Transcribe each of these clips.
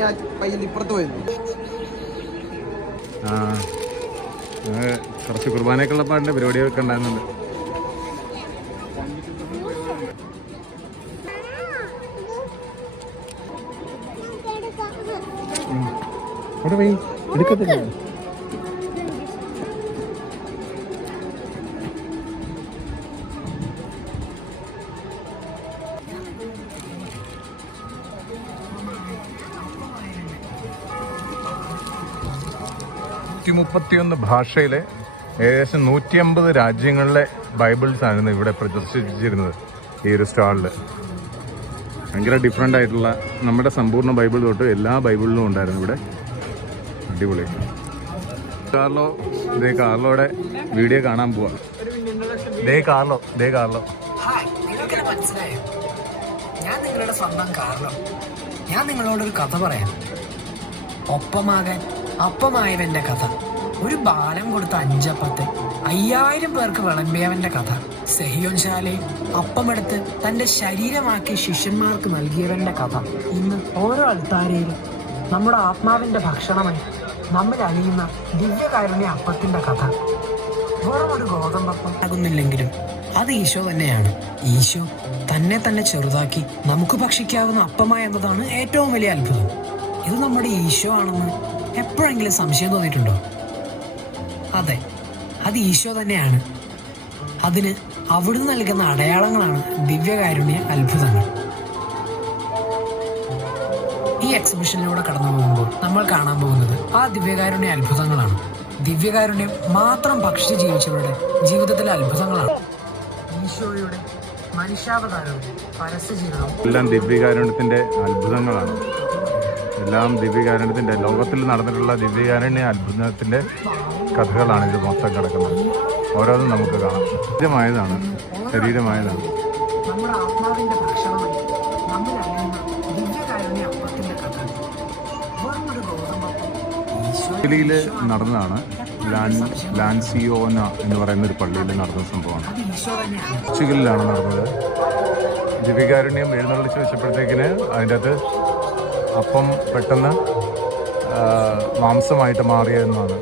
ഇനി ആ പയ്യൻ ഇപ്പുറത്ത് പോയിരുന്നു. കുറച്ച് കുർബാനയൊക്കെയുള്ള പാടിൻ്റെ പരിപാടികളൊക്കെ ഉണ്ടാകുന്നുണ്ട്. അവിടെ പോയി എടുക്കത്തില്ല. ഭാഷയിലെ ഏകദേശം 150 രാജ്യങ്ങളിലെ ബൈബിൾസ് ആയിരുന്നു ഇവിടെ പ്രദർശിപ്പിച്ചിരുന്നത്. ഈ ഒരു സ്റ്റാളിൽ ഭയങ്കര ഡിഫറെൻ്റ് ആയിട്ടുള്ള നമ്മുടെ സമ്പൂർണ്ണ ബൈബിൾ തൊട്ട് എല്ലാ ബൈബിളിലും ഉണ്ടായിരുന്നു ഇവിടെ. അടിപൊളി. കാർലോയുടെ വീഡിയോ കാണാൻ പോവാ. കാർലോ. മനസ്സിലായോ? ഞാൻ നിങ്ങളുടെ സ്വന്തം കാർലോ. ഞാൻ നിങ്ങളോടൊരു കഥ പറയാം. അപ്പമായവന്റെ കഥ. ഒരു ബാലം കൊടുത്ത 5 അപ്പത്തെ 5000 പേർക്ക് വിളമ്പിയവന്റെ കഥ. സെഹിയോൻ ശാലയിൽ അപ്പമെടുത്ത് തന്റെ ശരീരമാക്കി ശിഷ്യന്മാർക്ക് നൽകിയവന്റെ കഥ. ഇന്ന് ഓരോ അൾത്താരയിലും നമ്മുടെ ആത്മാവിന്റെ ഭക്ഷണമായി നമ്മൾ അണിയുന്ന ദിവ്യകാരുണ്യ അപ്പത്തിന്റെ കഥ. വെറും ഒരു ഗോതമ്പപ്പം ആകുന്നില്ലെങ്കിലും അത് ഈശോ തന്നെയാണ്. ഈശോ തന്നെ ചെറുതാക്കി നമുക്ക് ഭക്ഷിക്കാവുന്ന അപ്പമായി എന്നതാണ് ഏറ്റവും വലിയ അത്ഭുതം. ഇത് നമ്മുടെ ഈശോ ആണെന്ന് എപ്പോഴെങ്കിലും സംശയം തോന്നിയിട്ടുണ്ടോ? അതെ, അത് ഈശോ തന്നെയാണ്. അതിന് അവിടുന്ന് നൽകുന്ന അടയാളങ്ങളാണ് ദിവ്യകാരുണ്യ അത്ഭുതങ്ങൾ. ഈ എക്സിബിഷനിലൂടെ കടന്നു പോകുമ്പോൾ നമ്മൾ കാണാൻ പോകുന്നത് ആ ദിവ്യകാരുണ്യ അത്ഭുതങ്ങളാണ്. ദിവ്യകാരുണ്യം മാത്രം ഭക്ഷിച്ച് ജീവിച്ചവരുടെ ജീവിതത്തിലെ അത്ഭുതങ്ങളാണ്. ഈശോയുടെ മനുഷ്യാവതാരവും പരസ്യ ജീവിതവും എല്ലാം ദിവ്യകാരുണ്യത്തിന്റെ അത്ഭുതങ്ങളാണ്. എല്ലാം ദിവ്യകാരുണ്യത്തിന്റെ, ലോകത്തിൽ നടന്നിട്ടുള്ള ദിവ്യകാരുണ്യ അത്ഭുതത്തിന്റെ കഥകളാണ് ഇത് മൊത്തം കിടക്കുന്നത്. ഓരോന്നും നമുക്ക് കാണാം. ശരീരമായതാണ്. ഇറ്റലിയിൽ നടന്നതാണ്. ലാൻസിയോന എന്ന് പറയുന്ന ഒരു പള്ളിയിൽ നടന്ന സംഭവമാണ്. പോർച്ചുഗലിലാണ് നടന്നത്. ദിവ്യകാരുണ്യം എഴുന്നള്ളിച്ച് വെച്ചപ്പോഴത്തേക്കിന് അതിൻ്റെ അകത്ത് അപ്പം പെട്ടെന്ന് മാംസമായിട്ട് മാറിയെന്നാണ്.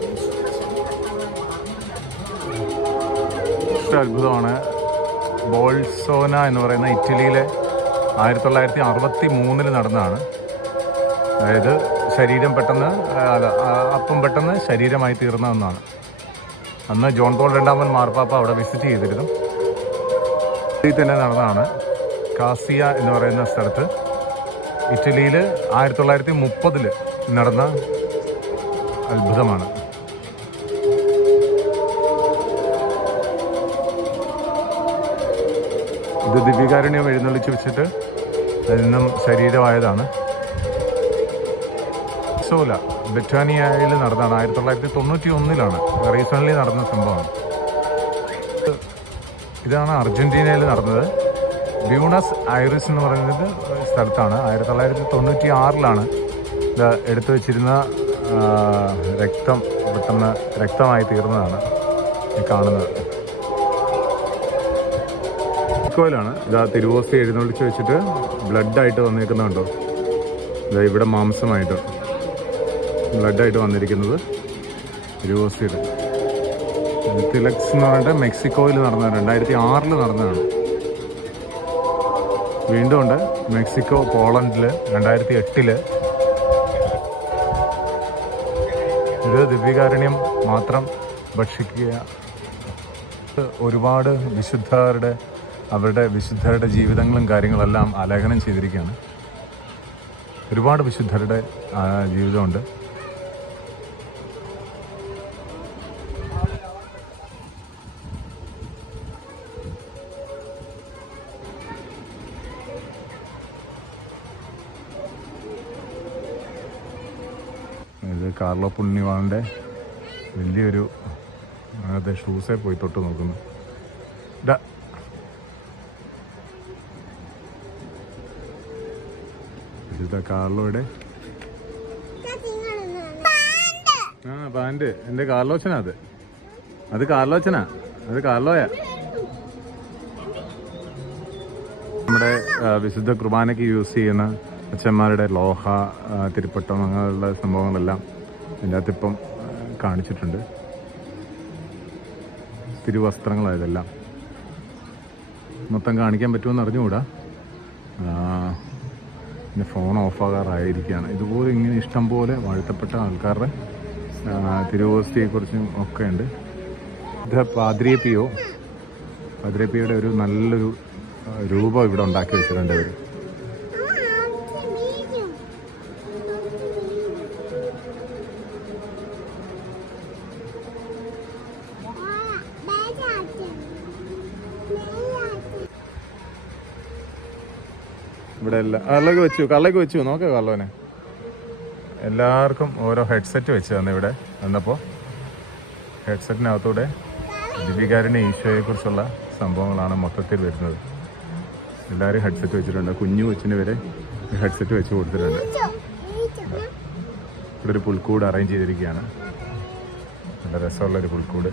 അത്ഭുതമാണ്. ബോൾസോന എന്ന് പറയുന്ന ഇറ്റലിയിലെ 1963 നടന്നതാണ്. അതായത് അപ്പം പെട്ടെന്ന് ശരീരമായി തീർന്നതെന്നാണ്. അന്ന് ജോൺ പോൾ രണ്ടാമൻ മാർപ്പാപ്പ അവിടെ വിസിറ്റ് ചെയ്തിരുന്നു. ഇതിൽ തന്നെ നടന്നതാണ്. കാസിയ എന്ന് പറയുന്ന സ്ഥലത്ത് ഇറ്റലിയിൽ 1930 നടന്ന അത്ഭുതമാണ്. ഇത് ദിവ്യകാരുണ്യം എഴുന്നള്ളിച്ച് വെച്ചിട്ട് അതിൽ നിന്നും ശരീരമായതാണ്. ബെറ്റാനിയയിൽ നടന്നതാണ്. 1991 റീസെൻ്റ്ലി നടന്ന സംഭവമാണ്. ഇതാണ് അർജന്റീനയിൽ നടന്നത്. ബ്യൂണസ് ഐറിസ് എന്ന് പറയുന്നത് സ്ഥലത്താണ്. 1996 ഇത് എടുത്തു വെച്ചിരുന്ന രക്തം പെട്ടെന്ന് രക്തമായി തീർന്നതാണ് കാണുന്നത്. മെക്സിക്കോയിലാണ്. ഇതാ തിരുവോസ്തി എഴുന്നള്ളിച്ച് വെച്ചിട്ട് ബ്ലഡായിട്ട് വന്നിരിക്കുന്നുണ്ടോ? ഇതാ ഇവിടെ മാംസമായിട്ട് ബ്ലഡായിട്ട് വന്നിരിക്കുന്നത് തിരുവോസ്തിയുടെ. തിലക്സ് എന്ന് പറഞ്ഞിട്ട് മെക്സിക്കോയിൽ നടന്നത് 2006 നടന്നതാണ്. വീണ്ടും ഉണ്ട് മെക്സിക്കോ, പോളണ്ടിൽ 2008. ഇത് ദിവ്യകാരുണ്യം മാത്രം ഭക്ഷിക്കുക. ഒരുപാട് അവരുടെ വിശുദ്ധരുടെ ജീവിതങ്ങളും കാര്യങ്ങളെല്ലാം ആലേഖനം ചെയ്തിരിക്കുകയാണ്. ഒരുപാട് വിശുദ്ധരുടെ ജീവിതമുണ്ട്. ഇത് കാർലോ പുണ്യവാളിൻ്റെ വലിയൊരു അങ്ങനത്തെ ഷൂസെ പോയി തൊട്ട് നോക്കുന്നു. കാർലോയുടെ പാൻറ്. എൻ്റെ കാർലോച്ചനാ അത് കാർലോച്ചനാ, അത് കാർലോയാ. നമ്മുടെ വിശുദ്ധ കുർബാനയ്ക്ക് യൂസ് ചെയ്യുന്ന അച്ഛന്മാരുടെ ലോഹ തിരുപ്പട്ടം അങ്ങനെയുള്ള സംഭവങ്ങളെല്ലാം ഇതിൻ്റെ അകത്തിപ്പം കാണിച്ചിട്ടുണ്ട്. തിരുവസ്ത്രങ്ങളായതെല്ലാം മൊത്തം കാണിക്കാൻ പറ്റുമെന്ന് അറിഞ്ഞുകൂടാ. പിന്നെ ഫോൺ ഓഫാകാറായിരിക്കുകയാണ്. ഇതുപോലെ ഇങ്ങനെ ഇഷ്ടം പോലെ വാഴ്ത്തപ്പെട്ട ആൾക്കാരുടെ തിരുവോസ്തിയെക്കുറിച്ചും ഒക്കെ ഉണ്ട്. ഇത് പാദ്രിയപ്പിയുടെ ഒരു നല്ലൊരു രൂപം ഇവിടെ ഉണ്ടാക്കി വെച്ചിട്ടുണ്ട് ഇവർ. ഇവിടെ എല്ലാം കള്ളക്ക് വെച്ചു നോക്കാം കള്ളവനെ. എല്ലാവർക്കും ഓരോ ഹെഡ്സെറ്റ് വെച്ച് തന്നെ ഇവിടെ വന്നപ്പോൾ ഹെഡ്സെറ്റിനകത്തൂടെ ദിവികാരനെ ഈശോയെക്കുറിച്ചുള്ള സംഭവങ്ങളാണ് മൊത്തത്തിൽ വരുന്നത്. എല്ലാവരും ഹെഡ്സെറ്റ് വെച്ചിട്ടുണ്ട്. കുഞ്ഞു കൊച്ചിന് വരെ ഹെഡ്സെറ്റ് വെച്ച് കൊടുത്തിട്ടുണ്ട്. ഇവിടെ ഒരു പുൽക്കൂട് അറേഞ്ച് ചെയ്തിരിക്കുകയാണ്. നല്ല രസമുള്ളൊരു പുൽക്കൂട്.